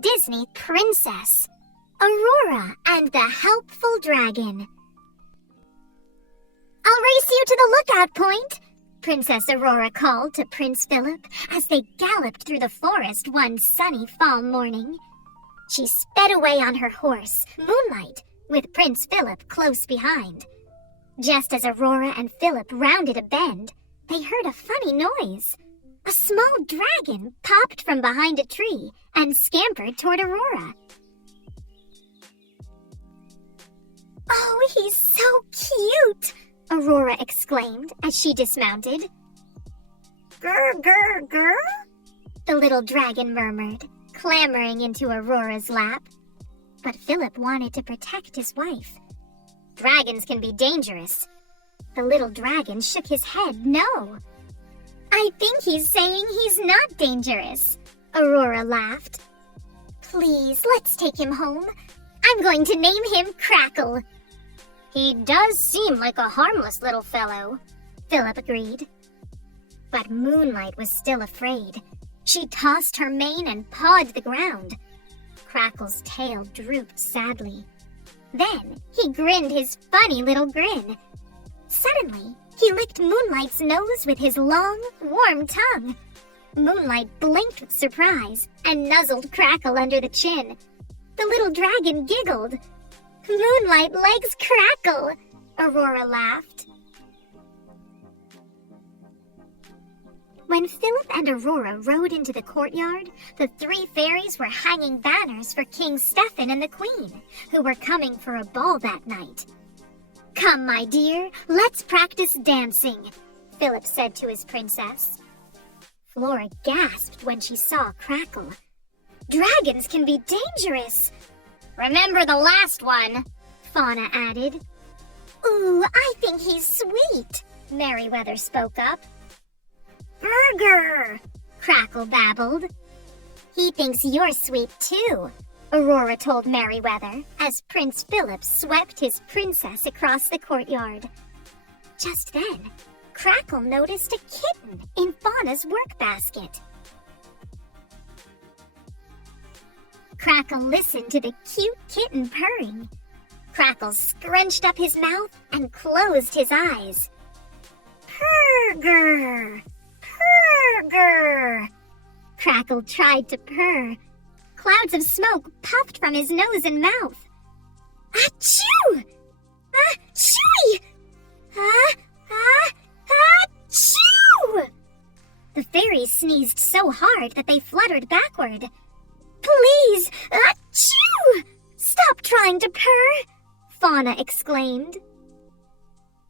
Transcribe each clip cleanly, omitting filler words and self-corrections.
Disney Princess, Aurora and the Helpful Dragon. "I'll race you to the lookout point," Princess Aurora called to Prince Philip as they galloped through the forest one sunny fall morning. She sped away on her horse, Moonlight, with Prince Philip close behind. Just as Aurora and Philip rounded a bend, they heard a funny noise. A small dragon popped from behind a tree and scampered toward Aurora. "Oh, he's so cute!" Aurora exclaimed as she dismounted. "Grr, grr, grr," the little dragon murmured, clambering into Aurora's lap. But Philip wanted to protect his wife. "Dragons can be dangerous." The little dragon shook his head no. "I think he's saying he's not dangerous," Aurora laughed. "Please, let's take him home. I'm going to name him Crackle." "He does seem like a harmless little fellow," Philip agreed. But Moonlight was still afraid. She tossed her mane and pawed the ground. Crackle's tail drooped sadly. Then he grinned his funny little grin. Suddenly, he licked Moonlight's nose with his long, warm tongue. Moonlight blinked with surprise and nuzzled Crackle under the chin. The little dragon giggled. "Moonlight likes Crackle," Aurora laughed. When Philip and Aurora rode into the courtyard, the three fairies were hanging banners for King Stephen and the Queen, who were coming for a ball that night. "Come, my dear, let's practice dancing," Philip said to his princess. Flora gasped when she saw Crackle. "Dragons can be dangerous." "Remember the last one," Fauna added. "Ooh, I think he's sweet," Merryweather spoke up. "Burger," Crackle babbled. "He thinks you're sweet too," Aurora told Merryweather as Prince Philip swept his princess across the courtyard. Just then, Crackle noticed a kitten in Fauna's work basket. Crackle listened to the cute kitten purring. Crackle scrunched up his mouth and closed his eyes. "Purr-grr! Purr-grr!" Crackle tried to purr. Clouds of smoke puffed from his nose and mouth. "Achoo! Achoo! Achoo!" The fairies sneezed so hard that they fluttered backward. "Please, achoo! Stop trying to purr!" Fauna exclaimed.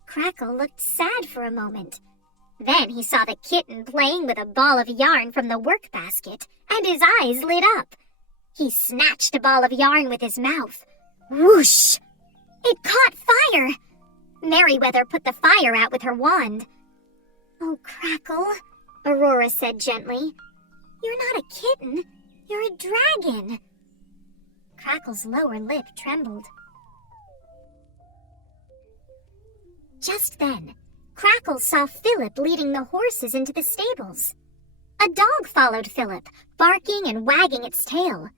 Crackle looked sad for a moment. Then he saw the kitten playing with a ball of yarn from the work basket, and his eyes lit up. He snatched a ball of yarn with his mouth. Whoosh! It caught fire! Merryweather put the fire out with her wand. "Oh, Crackle," Aurora said gently. "You're not a kitten. You're a dragon." Crackle's lower lip trembled. Just then, Crackle saw Philip leading the horses into the stables. A dog followed Philip, barking and wagging its tail.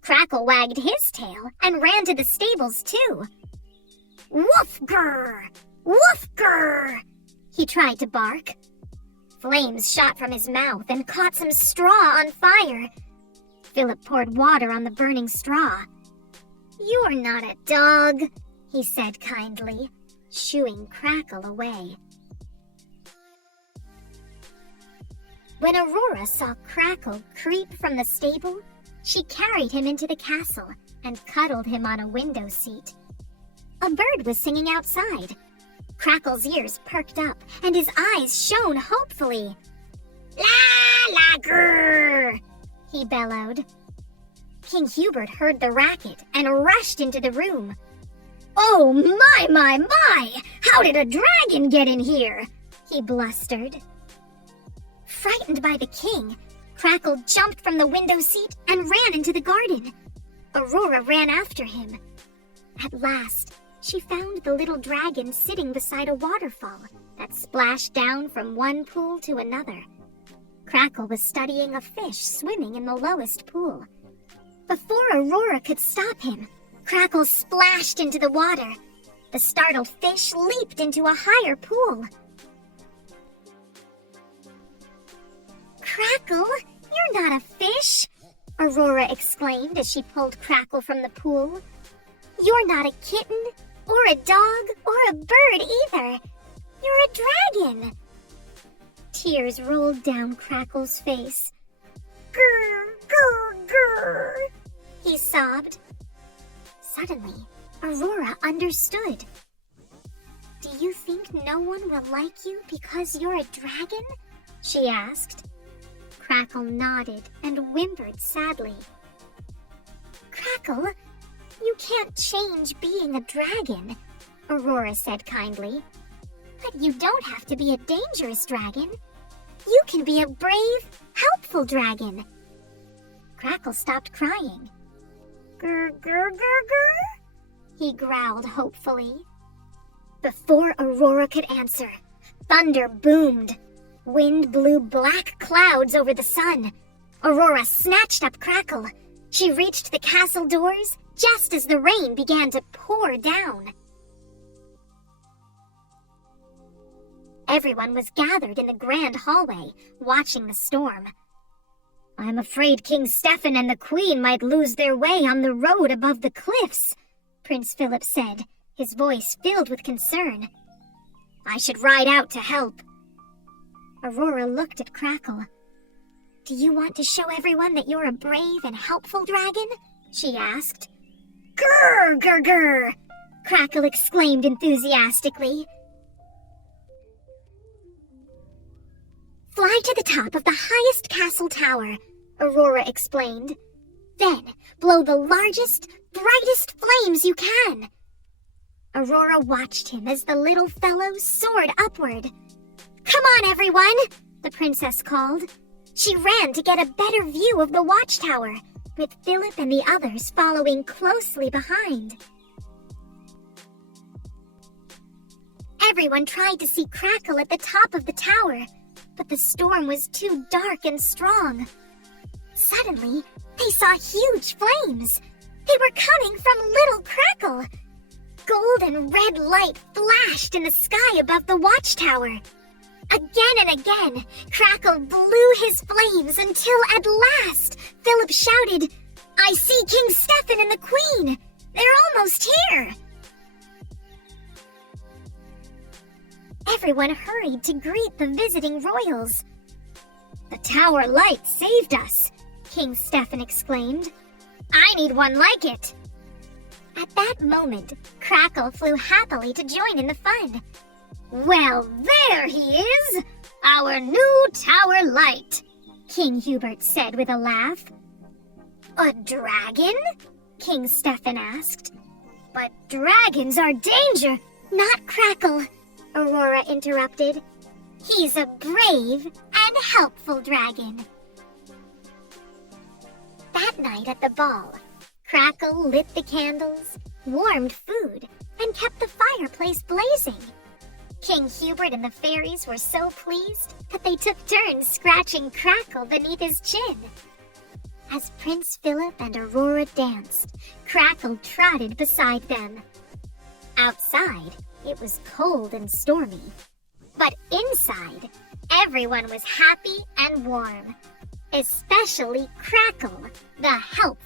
Crackle wagged his tail and ran to the stables too. "Woof-grr! Woof-grr!" he tried to bark. Flames shot from his mouth and caught some straw on fire. Philip poured water on the burning straw. "You're not a dog," he said kindly, shooing Crackle away. When Aurora saw Crackle creep from the stable, she carried him into the castle and cuddled him on a window seat. A bird was singing outside. Crackle's ears perked up and his eyes shone hopefully. "La la grrr!" he bellowed. King Hubert heard the racket and rushed into the room. "Oh, my! How did a dragon get in here?" he blustered. Frightened by the king, Crackle jumped from the window seat and ran into the garden. Aurora ran after him. At last, she found the little dragon sitting beside a waterfall that splashed down from one pool to another. Crackle was studying a fish swimming in the lowest pool. Before Aurora could stop him, Crackle splashed into the water. The startled fish leaped into a higher pool. Crackle, you're not a fish, Aurora exclaimed as she pulled Crackle from the pool. You're not a kitten, or a dog, or a bird either. You're a dragon. Tears rolled down Crackle's face. Grr, grr, grr, he sobbed. Suddenly, Aurora understood. Do you think no one will like you because you're a dragon? She asked. Crackle nodded and whimpered sadly. Crackle, you can't change being a dragon, Aurora said kindly. But you don't have to be a dangerous dragon. You can be a brave, helpful dragon. Crackle stopped crying. Grr, grr, grr, grr, he growled hopefully. Before Aurora could answer, thunder boomed. Wind blew black clouds over the sun. Aurora snatched up Crackle. She reached the castle doors just as the rain began to pour down. Everyone was gathered in the grand hallway, watching the storm. I'm afraid King Stephen and the Queen might lose their way on the road above the cliffs, Prince Philip said, his voice filled with concern. I should ride out to help. Aurora looked at Crackle. Do you want to show everyone that you're a brave and helpful dragon? She asked. Grr, grr, grr, Crackle exclaimed enthusiastically. Fly to the top of the highest castle tower, Aurora explained. Then blow the largest, brightest flames you can. Aurora watched him as the little fellow soared upward. Come on, everyone, the princess called. She ran to get a better view of the watchtower, with Philip and the others following closely behind. Everyone tried to see Crackle at the top of the tower, but the storm was too dark and strong. Suddenly, they saw huge flames. They were coming from little Crackle. Gold and red light flashed in the sky above the watchtower. Again and again, Crackle blew his flames until at last Philip shouted, I see King Stephen and the Queen! They're almost here! Everyone hurried to greet the visiting royals. The tower light saved us, King Stephen exclaimed. I need one like it. At that moment, Crackle flew happily to join in the fun. Well, there he is, our new tower light, King Hubert said with a laugh. A dragon? King Stephen asked. But dragons are danger. Not Crackle, Aurora interrupted. He's a brave and helpful dragon. That night at the ball, Crackle lit the candles, warmed food, and kept the fireplace blazing. King Hubert and the fairies were so pleased that they took turns scratching Crackle beneath his chin. As Prince Philip and Aurora danced, Crackle trotted beside them. Outside, it was cold and stormy. But inside, everyone was happy and warm. Especially Crackle, the helpful